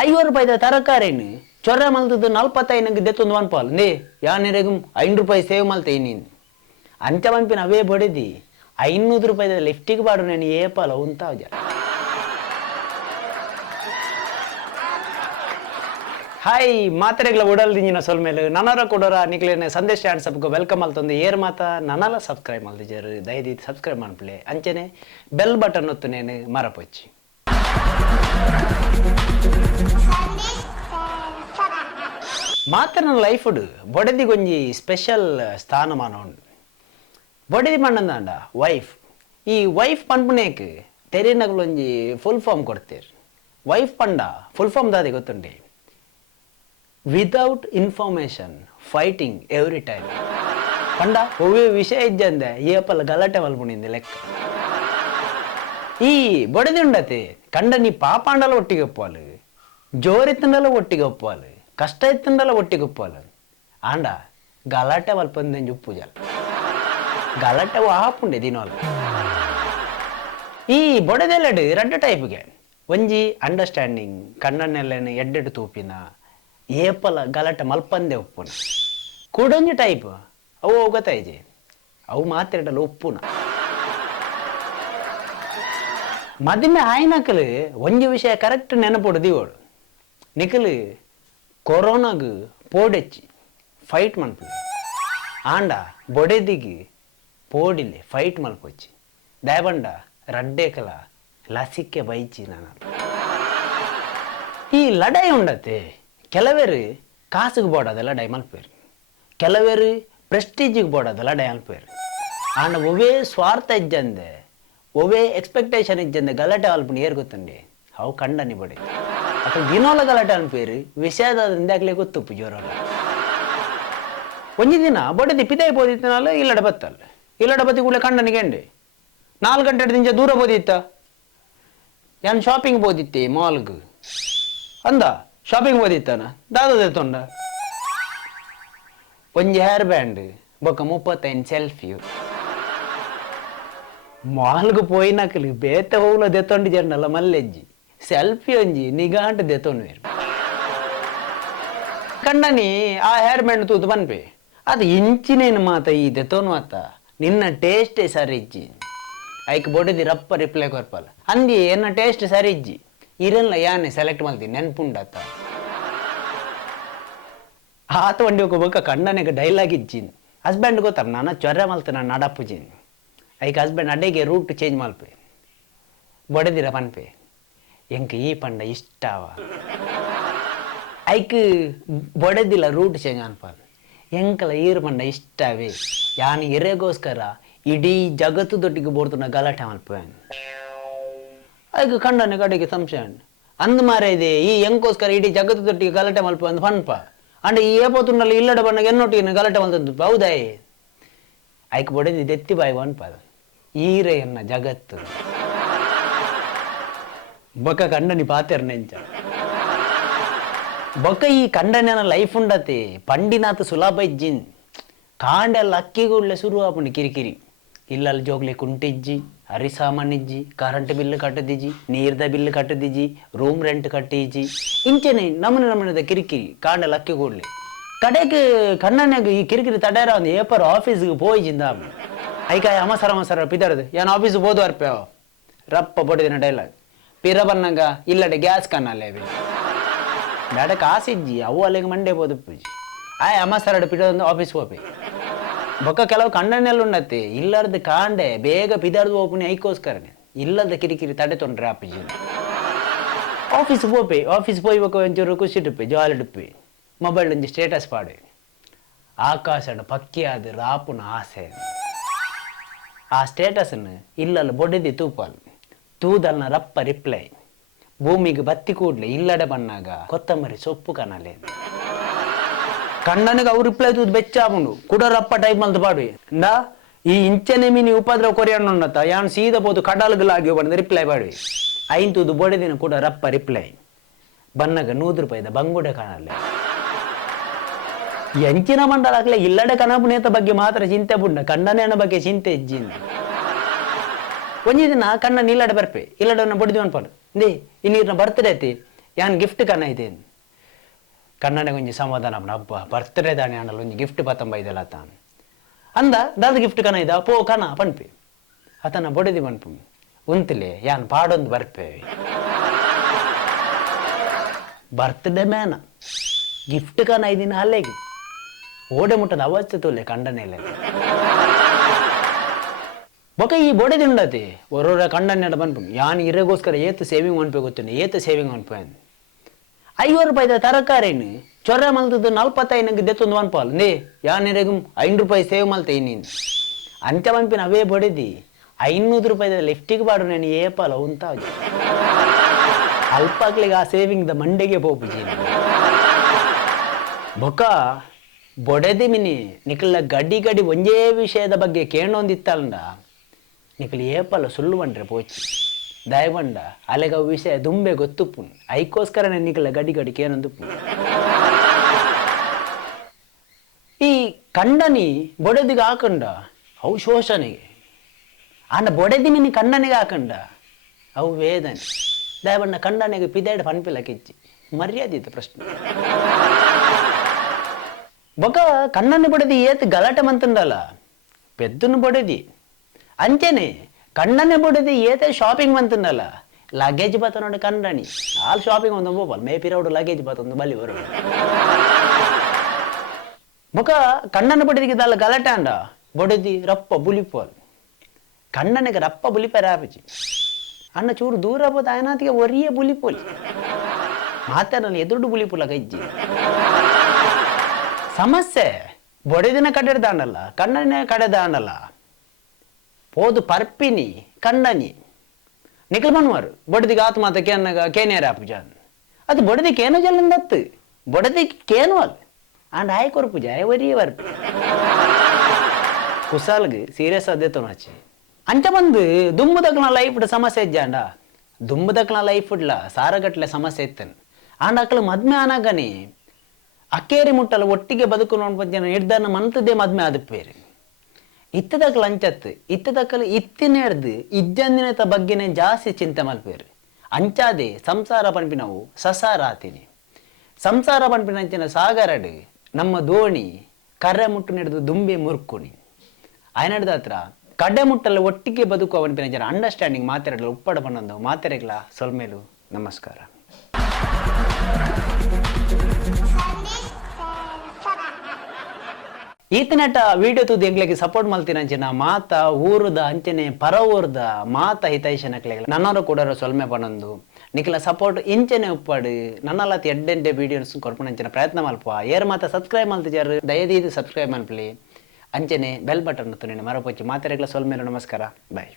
₹5 ತರಕಾರಿನಿ ಚೊರ ಮಲ್ತದ್ದು 45 ದೆತ್ತೊಂದು ಅನ್ಪಾಲ್ ನೇ ಯಾನೆರೆಗೂ ₹5 ಸೇವ್ ಮಲ್ತೇನಿ ಅಂಚ ಪಂಪಿನ ಅವೇ ಬಡಿದಿ ₹500 ಲಿಫ್ಟಿಗೆ ಬಾಡು ನಾನು ಏಪಾಲ ಉಂತಾವ್ಜ. ಹಾಯ್ ಮಾತ್ರೆಗಳ ಉಡಲ್ದಿಂಜಿನ ಸೊಲ್ ಮೇಲೆ ನನರ ಕೊಡೋರ ನಿಕ್ಲೇನೆ ಸಂದೇಶ ಸಬ್ಗೆ ವೆಲ್ಕಮ್ ಅಲ್ತಂದು ಏರ್ ಮಾತ ನನಲ ಸಬ್ಸ್ಕ್ರೈಬ್ ಮಲ್ದಿಜರು ದಯದಿ ಸಬ್ಸ್ಕ್ರೈಬ್ ಮಾಡ್ಪ್ಲೆ ಅಂಚನೆ ಬೆಲ್ ಬಟನ್ ಒತ್ತು ನೇನು ಮರಪೊಚ್ಚಿ. ಮಾತ್ರ ನನ್ನ ಲೈಫ್ ಬೊಡದಿ ಗೊಂಜಿ ಸ್ಪೆಷಲ್ ಸ್ಥಾನಮಾನ ಉಂಡು. ಬೊಡದಿ ಪಂಡಂದಾಂಡ ವೈಫ್. ಈ ವೈಫ್ ಪಂಪನೇಕ್ ತೆರಿನಗಳೊಂಜಿ ಫುಲ್ ಫಾರ್ಮ್ ಕೊಡ್ತೀರಿ. ವೈಫ್ ಪಂಡ ಫುಲ್ ಫಾರ್ಮ್ ದಾದಿ ಗೊತ್ತುಂಡಿ. Without information fighting every time ಪಂಡ ಒವ್ವೇ ವಿಷಯ ಇಜ್ಜಂದೆ ಏಪಲ್ಲ ಗಲಾಟೆ ಮಲ್ಪುಣಿಂದ ಲೆಕ್ಕ. ಈ ಬೊಡದಿ ಉಂಡತೆ ಕಂಡ ನೀ ಪಾಪಾಂಡಲ ಒಟ್ಟಿಗೆ ಒಪ್ಪಾಲು, ಜೋರಿತ್ತಂಡಲ ಒಟ್ಟಿಗೆ ಒಪ್ಪಾಲು, ಕಷ್ಟ ಇತ್ತಂಡಲ ಒಟ್ಟಿಗೆ ಒಪ್ಪಾಲು ಆಂಡ ಗಲಾಟೆ ಮಲ್ಪಂದೆಂಜು ಉಪ್ಪು ಜಲ ಗಲಾಟೆ ಹಾಪುಂಡೆ ದಿನವಲ್ಲ. ಈ ಬೊಡದೆಲ್ಲಡು 2 ಟೈಪ್ಗೆ ಒಂಜಿ ಅಂಡರ್ಸ್ಟ್ಯಾಂಡಿಂಗ್ ಕಣ್ಣನ್ನೆಲ್ಲೇನು ಎಡ್ಡೆಡು ತೂಪಿನ ಏಪಲ ಗಲಾಟೆ ಮಲ್ಪಂದೆ ಉಪ್ಪುನ. ಕೂಡೊಂಜಿ ಟೈಪ್ ಅವು ಗೊತ್ತಾಯ್ಜಿ ಅವು ಮಾತಾಡಲು ಉಪ್ಪುನ. ಮದಿಮೆ ಆಯ್ನಕಲು ಒಂಜಿ ವಿಷಯ ಕರೆಕ್ಟ್ ನೆನಪುಡು ದಿಗೋಡು ನಿಕಲು ಕೊರೋನಾಗು ಪೋಡೆಚ್ಚಿ ಫೈಟ್ ಮಲ್ಪಲೆ ಆಂಡ ಬೊಡೆದಿಗೆ ಪೋಡಿಲೆ ಫೈಟ್ ಮಲ್ಪೊಚ್ಚಿ ದಯಬಂಡ ರಡ್ಡೇಕಲ ಲಸಿಕೆ ಬೈಚಿ ನಾನು. ಈ ಲಡಾಯಿ ಉಂಡತೆ ಕೆಲವೇರು ಕಾಸಿಗೆ ಬೋಡದ ಲಡಾಯಿ ಮಲ್ಪೇರು, ಕೆಲವೇರು ಪ್ರೆಸ್ಟೀಜಿಗೆ ಬೋಡದ ಲಡಾಯಿ ಮಲ್ಪೇರು ಆಂಡ ಒವೇ ಸ್ವಾರ್ಥ ಇಜ್ಜಂದೆ ಒವೇ ಎಕ್ಸ್ಪೆಕ್ಟೇಷನ್ ಇಜ್ಜಂದೆ ಗಲಾಟೆ ಅಲ್ಪಣಿ ಏರ್ ಗೊತ್ತಂಡಿ ಅವು ಕಂಡನಿ ಬಡಿ ಅಥವಾ ದಿನೋಲ ಗಲಾಟೆ ಅನ್ಪೇರು ವಿಷಯದಾಗಲೇ ಗೊತ್ತುಪ್ಪು ಜ್ವರ. ಒಂಜಿ ದಿನ ಬಡದಿ ಪಿದಾಯಿ ಬೋದಿತ್ತನಲ್ಲ ಇಲ್ಲಡ ಬತ್ತಲ್ಲ ಇಲ್ಲಡ ಬತ್ತಿ ಕೂಡಲೇ ಕಂಡನಿಗೆಂಡೆ 4 ಗಂಟೆ ದಿಂಚ ದೂರ ಬೋದಿತ್ತ ಯಾನ್ ಶಾಪಿಂಗ್ ಬೋದಿತ್ತೆ ಮಾಲ್ಗ್ ಅಂದ ಶಾಪಿಂಗ್ ಬೋದಿತ್ತಾನ ದಾದದೆ ತೊಂಡ ಒಂಜಿ ಹೇರ್ ಬ್ಯಾಂಡ್ ಬೊಕ್ಕ 35 ಸೆಲ್ಫಿ ಮಾಲ್ಗ್ ಪೋಯಿನಕಲಿ ಬೇತೆ ಹೋಗ್ಲ ದೆತ್ತೊಂಡು ಜರ್ನಲ್ಲ ಮಲ್ಲೆಜ್ಜಿ ಸೆಲ್ಫಿ ಒಂಜಿ ನಿಗಾಂಟ ದೆತ್ತೊಂಡು ಕಂಡನಿ ಆ ಹೇರ್ ಬ್ಯಾಂಡ್ ತೂತು ಬನ್ಪೆ ಅದು ಇಂಚಿನೇನು ಮಾತ ಈ ದೆತ್ತೋನು ಮಾತ ನಿನ್ನ ಟೇಸ್ಟೇ ಸರಿ ಇಜ್ಜಿ ಐಕ್ ಬೊಡದಿ ರಪ್ಪ ರಿಪ್ಲೈ ಕೊರ್ಪಲ್ಲ ಅಂದಿ ಎನ್ನ ಟೇಸ್ಟ್ ಸರಿ ಇಜ್ಜಿ ಇರಲ್ಲ ಯಾನೆ ಸೆಲೆಕ್ಟ್ ಮಾಡ್ತೀನಿ ನೆನ್ಪುಂಡತ್ತ ಆತ ಒಂಡಿ ಹೋಗ್ಬೇಕ ಕಣ್ಣನೆಗೆ ಡೈಲಾಗ್ ಇಜ್ಜಿನ್ ಹಸ್ಬೆಂಡ್ ಗೊತ್ತಾರ ನಾನು ಚೊರ್ರೆ ಮಲ್ತೆ ನಾನು ನಡಪ್ಪುಜಿನ್ ಐಕ್ ಹಸ್ಬೆಂಡ್ ಅಡೆಗೆ ರೂಟ್ ಚೇಂಜ್ ಮಲ್ಪೆ ಬೊಡೆದಿರ ಪನ್ಪೆ ಎಂಕ ಈ ಪಂಡ ಇಷ್ಟವ ಐಕ್ ಬೊಡೆದಿಲ್ಲ ರೂಟ್ ಚೇಂಜ್ ಅನ್ಪಾಲ ಎಂಕಲ ಈರು ಪಂಡ ಇಷ್ಟವೇ ಯಾನು ಇರೆಗೋಸ್ಕರ ಇಡೀ ಜಗತ್ತುದೊಟ್ಟಿಗೆ ಬೋಡ್ತುನ ಗಲಾಟೆ ಮಲ್ಪೆ ಐಕ್ ಕಂಡನೆ ಕಡೆಗೆ ಸಂಶಯ ಅಂದ್ ಮಾರ ಇದೆ ಈ ಎಂಕೋಸ್ಕರ ಇಡೀ ಜಗತ್ತುದೊಟ್ಟಿಗೆ ಗಲಾಟೆ ಮಲ್ಪೆ ಅಂದ್ ಪನ್ಪ ಅಂಡ್ ಈ ಏಪೋತುನಲ್ಲಿ ಇಲ್ಲಡ ಬಣ್ಣ ಎನ್ನೊಟ್ಟಿಗೆ ಗಲಾಟೆ ಮಲ್ತದ್ದು ಹೌದಾಯ್ ಐಕ್ ಬೊಡೆದಿ ದೆತ್ತಿ ಬಾಯಿ ಅನ್ಪದ ಈರೆ ಎನ್ನ ಜಗತ್ತು ಬೊಕ್ಕ ಕಂಡನಿ ಪಾತೆರ್ ನೆಂಚ ಬೊಕ್ಕ ಈ ಕಂಡನ ಲೈಫ್ ಉಂಡತೆ ಪಂಡಿನಾಥ ಸುಲಭ ಇಜ್ಜಿನ್ ಕಾಂಡೆಲ್ಲ ಅಕ್ಕಿಗುಳ್ಳೆ ಶುರು ಆಪುಂಡು ಕಿರಿಕಿರಿ ಇಲ್ಲಲ್ಲಿ ಜೋಗ್ಲಿ ಕುಂಟಿಜ್ಜಿ ಹರಿಸಾಮಾನ್ ಇಜ್ಜಿ ಕರೆಂಟ್ ಬಿಲ್ ಕಟ್ಟದಿಜ್ಜಿ ನೀರ್ದ ಬಿಲ್ ಕಟ್ಟದಿಜ್ಜಿ ರೂಮ್ ರೆಂಟ್ ಕಟ್ಟಿಜ್ಜಿ ಇಂಚೆನೆ ನಮೂನದ ಕಿರಿಕಿರಿ ಕಾಂಡೆಲ್ಲ ಅಕ್ಕಿಗುಳ್ಳೆ ಕಡೆಗೆ ಕಣ್ಣನಾಗ ಈ ಕಿರಿಕಿರಿ ತಡೆಯರ ಒಂದು ಏಪರ್ ಆಫೀಸ್ಗೆ ಪೋಯಿಜಿಂದ ಐಕಾಯ ಅಮಸರ ಪಿದರ್ದು ಏನು ಆಫೀಸ್ಗೆ ಹೋದು ಅರ್ಪೇವ ರಪ್ಪ ಬಡಿದಿನ ಡೈಲಾಗ್ ಪಿರ ಬನ್ನಂಗ ಇಲ್ಲಡೆ ಗ್ಯಾಸ್ ಕಣ್ಣಲ್ಲೇ ಬೇಡ ಕಾಸಿಜ್ಜಿ ಅವು ಅಲ್ಲಿಗೆ ಮಂಡೆ ಬೋದು ಪೂಜಿ ಆಯ್ ಅಮಸರಡು ಪಿಡೊಂದು ಆಫೀಸ್ಗೆ ಹೋಪಿ ಬೊಕ್ಕ ಕೆಲವು ಕಣ್ಣನೆಲ್ಲ ಉಂಡತ್ತೆ ಇಲ್ಲರ್ದು ಕಾಂಡೆ ಬೇಗ ಪಿದಾರ್ದು ಓಪನಿ ಐಕೋಸ್ಕರನೆ ಇಲ್ಲದ ಕಿರಿಕಿರಿ ತಡೆ ತೊಂಡ್ರೆ ಆಪಿಜಿ ಆಫೀಸ್ ಹೋಪೆ ಆಫೀಸ್ ಪೋಯ್ಬೇಕು ಒಂಚೂರು ಖುಷಿಡುಪ್ಪೆ ಜಾಲಿಡುಪ್ಪೆ ಮೊಬೈಲ್ ಒಂಜಿ ಸ್ಟೇಟಸ್ ಪಾಡೆ ಆಕಾಶಡ ಪಕ್ಕಿಯಾದ ರಾಪುನ ಆಸೆ ಆ ಸ್ಟೇಟಸ್ನ ಇಲ್ಲಲ್ಲ ಬೊಡೆದಿ ತೂಪಲ್ ತೂದಲ್ನ ರಪ್ಪ ರಿಪ್ಲೈ ಭೂಮಿಗೆ ಬತ್ತಿ ಕೂಡ್ಲೆ ಇಲ್ಲಡೆ ಬಣ್ಣಾಗ ಕೊತ್ತಂಬರಿ ಸೊಪ್ಪು ಕನಲೆ ಕಣ್ಣನಿಗೆ ಅವ್ರು ರಿಪ್ಲೈ ತೂದು ಬೆಚ್ಚಾಪುಂಡು ಕೂಡ ರಪ್ಪ ಟೈಪ್ ಮಲ್ತು ಪಾಡುವೆ ಇಂದ ಈ ಇಂಚನೆ ಮೀನಿ ಉಪದ್ರವ ಕೊರಿಯಣ್ಣತ್ತ ಯಾನ್ ಸೀದಾ ಪೋದು ಕಡಲ್ಗಳಾಗಿ ಬಂದ ರಿಪ್ಲೈ ಪಾಡುವೆ ಐನ್ ತೂದು ಬೊಡೆದಿನ ಕೂಡ ರಪ್ಪ ರಿಪ್ಲೈ ಬನ್ನಗ ₹100 ಬಂಗುಡೆ ಕಾಣಲ್ಲ ಎಂಚಿನ ಮಂಡಲಾಗ್ಲೆ ಇಲ್ಲಡೆ ಕನಪುನೇತ ಬಗ್ಗೆ ಮಾತ್ರ ಚಿಂತೆ ಬುಡ್ಡ ಕಣ್ಣನೇನ ಬಗ್ಗೆ ಚಿಂತೆ ಇಜ್ಜಿನ ಒಂಜಿ ದಿನ ಕಣ್ಣ ಇಲ್ಲಡೆ ಬರ್ಪೆ ಇಲ್ಲಡನ್ನ ಬಡಿದು ಅನ್ಪಾಡು ದೇ ಇನ್ನೀರ್ನ ಬರ್ತಡೇ ಐತಿ ಯಾನ್ ಗಿಫ್ಟ್ ಕನ್ನ ಇದೇನು ಕನ್ನಡ ಒಂಜಿ ಸಮಾಧಾನ ಹಬ್ಬ ಬರ್ತ್ಡೇ ದಾಣಿ ಅಣ್ಣಲ್ಲ ಒಂಜಿ ಗಿಫ್ಟ್ ಬತ್ತಂಬ ಇದೆಲ್ಲ ತಾನು ಅಂದ ದಾದ ಗಿಫ್ಟ್ ಕನ ಇದ ಪೋ ಕನ ಪನ್ಪಿ ಅತನ ಬೊಡೆದಿ ಪನ್ಪು ಉಂತಿಲೆ ಯಾನ್ ಪಾಡೊಂದು ಬರ್ಪೆ ಬರ್ತ್ಡೇ ಮೇನ ಗಿಫ್ಟ್ ಕನ ಐದಿನ ಅಲ್ಲೆಗೆ ಓಡೆ ಮುಟ್ಟದ ಅವಶ್ಯ ತೋಲೆ ಕಂಡನೆಲ್ಲ ಬೊಕ ಈ ಬೊಡೆದಿ ಉಂಡತಿ ಒರೊರ ಕಂಡನೆ ಪನ್ಪು ಯಾನ್ ಇರೆಗೋಸ್ಕರ ಏತು ಸೇವಿಂಗ್ ಮನ್ಪೆ ಗೊತ್ತುಂಡೆ ಏತು ಸೇವಿಂಗ್ ಮನ್ಪೆ ₹50 ತರಕಾರಿನು ಚೊರ ಮಲ್ತದ್ದು 45 ದೆತ್ತೊಂದು ಮನ್ಪಾಲ್ ನೇ ಯಾನಿರೆಗು ₹5 ಸೇವ್ ಮಲ್ತೆ ನೀನು ಅಂಚ ಮನ್ಪಿನ ಅವೇ ಬೊಡೆದಿ ₹500 ಲಿಫ್ಟಿಗೆ ಬಾಡು ನಾನು ಏಪಾಲ ಉಂತ ಅಲ್ಪಾಕ್ಲಿಗೆ ಆ ಸೇವಿಂಗ್ ದ ಮಂಡೆಗೆ ಪೋಪುಜಿ ಬೊಕ ಬೊಡೆದಿ ಮಿನಿ ನಿಕಲ ಗಡಿ ಗಡಿ ಒಂಜೇ ವಿಷಯದ ಬಗ್ಗೆ ಕೇಳೊಂದಿತ್ತಲ್ಲ ನಿಕಲು ಏಪಾಲ ಸುಳ್ಳು ಬಂಡ್ರೆ ಪೋಚಿ ದಯವಂಡ ಅಲೆಗ ವಿಷಯ ದುಂಬೆ ಗೊತ್ತುಪ್ಪುನ್ ಐಕೋಸ್ಕರ ನಿಕಲ ಗಡಿ ಗಡಿ ಕೇನೊಂದುಪ್ಪು ಈ ಕಂಡನಿ ಬೊಡೆದಿಗೆ ಹಾಕಂಡ ಅವು ಶೋಷಣೆಗೆ ಆಂಡ ಬೊಡೆದಿ ಮಿನಿ ಕಂಡನಿಗೆ ಹಾಕಂಡ ಅವು ವೇದನೆ ದಯವಂಡ ಕಂಡನಿಗೆ ಪಿದಾಡ್ ಪನ್ಪಿಲ್ಲ ಕಿಚ್ಚಿ ಮರ್ಯಾದೆ ಇತ್ತು ಪ್ರಶ್ನೆ ಬೊಕ ಕಣ್ಣನ್ನು ಬೊಡೆದಿ ಏತ್ ಗಲಾಟೆ ಮಂತಂಡಲ್ಲ ಪೆದ್ದನ್ನು ಬೊಡೆದಿ ಅಂಚೆನೆ ಕಣ್ಣನ್ನೇ ಬೊಡೆದಿ ಏತೆ ಶಾಪಿಂಗ್ ಮಂತಂಡಲ್ಲ ಲಗೇಜ್ ಬತ್ತ ನೋಡಿ ಕಂಡನಿ ಆಲ್ ಶಾಪಿಂಗ್ ಒಂದು ಹೋಗಲ್ಲ ಮೇಪಿರೋಡು ಲಗೇಜ್ ಬತ್ತ ಒಂದು ಬಲಿ ಬರೋಡು ಬೊಕ ಕಣ್ಣನ್ನು ಬೊಡೆದಿಗಿದಲ್ಲ ಗಲಾಟೆ ಅಂಡ ಬೊಡೆದಿ ರಪ್ಪ ಬುಲಿಪೋಲ್ ಕಣ್ಣನಿಗೆ ರಪ್ಪ ಬುಲಿಪ ರಾಪಿಚಿ ಅಣ್ಣ ಚೂರು ದೂರ ಹೋದ ಆಯ್ನಾತಿಗೆ ಒರಿಯೇ ಬುಲಿಪೋಲಿ ಮಾತಾಡಲ್ಲ ಎದುರು ಬುಲಿಪುಲ ಗಜ್ಜಿ ಸಮಸ್ಯೆ ಬೊಡೆದಿನ ಕಡೆ ದಾಂಡಲ್ಲ ಕಣ್ಣನೇ ಕಡೆ ದಾಂಡಲ್ಲ పోదు పర్పిని కండని నిఖిల్ మన్వారు బొడది ఆత్మాత కేనేర పూజాన్ అది బొడది కేను జల్లిందత్తు బొడది కేను వాళ్ళు అండ్ ఆయ కొరు పూజ ఎవరి వరకు కుసాల్కి సీరియస్ అద్దెతో వచ్చి అంతమంది దుమ్ము దక్కన లైఫ్ సమస్య ఇజ్జాండ దుమ్ము దక్కన లైఫ్ ఇట్లా సారగట్ల ಸಮಸ್ಯೆ ಇತ್ತನ್ అండ్ అక్కడ మద్మె అనగాని ಅಕ್ಕೇರಿ ಮುಟ್ಟಲು ಒಟ್ಟಿಗೆ ಬದುಕು ನಿರ್ಧಾರ ಮಂತದೇ ಮದ್ಮೆ ಆದಿಪ್ಪೇರಿ ಇತ್ತದಕ್ಕಲು ಅಂಚತ್ತು ಇತ್ತದಕ್ಕಲು ಇತ್ತಿನ ಹಿಡ್ದು ಇಜ್ಜಂದಿನತ ಬಗ್ಗೆನೇ ಜಾಸ್ತಿ ಚಿಂತೆ ಮಲ್ಪೇರು ಅಂಚಾದೆ ಸಂಸಾರ ಪನ್ಪಿನವು ಸಸಾರ ಆತೀನಿ ಸಂಸಾರ ಪನ್ಪಿನ ಅಂಚಿನ ಸಾಗರಡು ನಮ್ಮ ದೋಣಿ ಕರ್ರೆ ಮುಟ್ಟು ಹಿಡಿದು ದುಂಬೆ ಮುರ್ಕುಣಿ ಆಯ್ನಡ್ದ ಹತ್ರ ಕಡೆ ಮುಟ್ಟಲು ಒಟ್ಟಿಗೆ ಬದುಕು ಪನ್ಪಿನ ಜನ ಅಂಡರ್ಸ್ಟ್ಯಾಂಡಿಂಗ್ ಮಾತಾಡಲು ಉಪ್ಪಡ ಪನ್ನೊಂದು ಮಾತಾಡಲ ಸೊಲ್ಮೇಲು ನಮಸ್ಕಾರ ಈತನಟ ವಿಡಿಯೋ ತೂದು ಎಂಗ್ಲಿಗೆ ಸಪೋರ್ಟ್ ಮಲ್ತೀನಿ ಅಂಚಿನ ಮಾತ ಊರದ ಅಂಚನೆ ಪರ ಊರ್ದ ಮಾತ ಹಿತೈಷನಕ್ಲೆ ನನ್ನವರು ಕೂಡ ಸೊಲ್ಮೆ ಪನೊಂದು ನಿಖಿಲ ಸಪೋರ್ಟ್ ಇಂಚನೆ ಉಪ್ಪಡು ನನ್ನಲ್ಲತಿ ಎಡ್ಡೆಂಟೆ ವಿಡಿಯೋಸ್ ಕೊರ್ಪುನಂಚಿನ ಪ್ರಯತ್ನ ಮಲ್ಪ ಏರ್ ಮಾತ ಸಬ್ಸ್ಕ್ರೈಬ್ ಮಲ್ತಿಜಾರು ದಯದೀದು ಸಬ್ಸ್ಕ್ರೈಬ್ ಮಲ್ಪಲಿ ಅಂಚನೆ ಬೆಲ್ ಬಟನ್ ತುನಿ ಮರಪೊಚ್ಚಿ ಮಾತಾಡಕ್ಲ ಸೊಲ್ಮೇಲೆ ನಮಸ್ಕಾರ ಬಾಯ್.